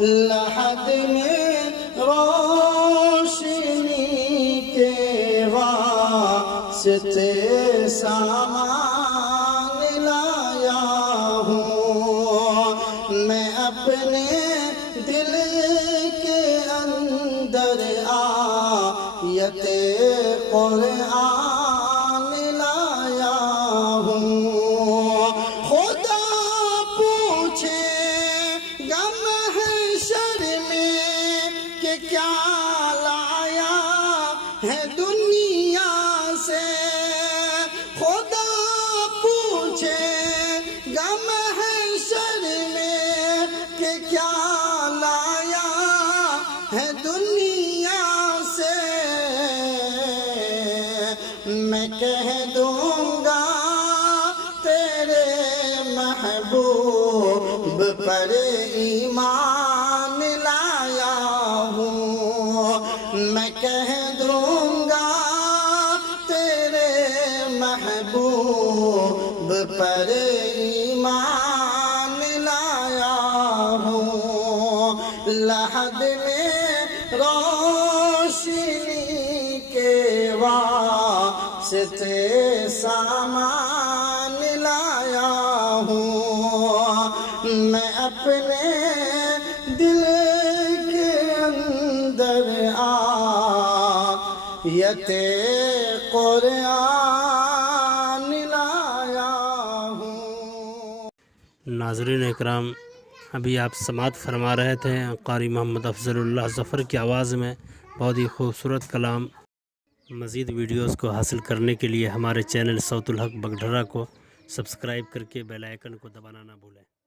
لحد میں روشنی کے واسطے سامان لایا ہوں، میں اپنے دل کے اندر آیت قرآن لایا ہوں۔ خدا پوچھے گا محشر میں کہ کیا لایا ہے دنیا سے، خدا پوچھے گا محشر میں کہ کیا لایا ہے دنیا سے، میں کہہ دوں گا تیرے محبوب پر ایمان لایا ہوں، میں کہہ دوں گا تیرے محبوب پر ایمان لایا ہوں۔ لحد میں روشنی کے واسطے سامان لایا ہوں، میں اپنے دل کے اندر آیت قرآن لایا ہوں۔ ناظرین اکرام، ابھی آپ سماعت فرما رہے تھے قاری محمد افضل اللہ ظفر کی آواز میں بہت ہی خوبصورت کلام۔ مزید ویڈیوز کو حاصل کرنے کے لیے ہمارے چینل صوت الحق بگڈھرا کو سبسکرائب کر کے بیل آئیکن کو دبانا نہ بھولیں۔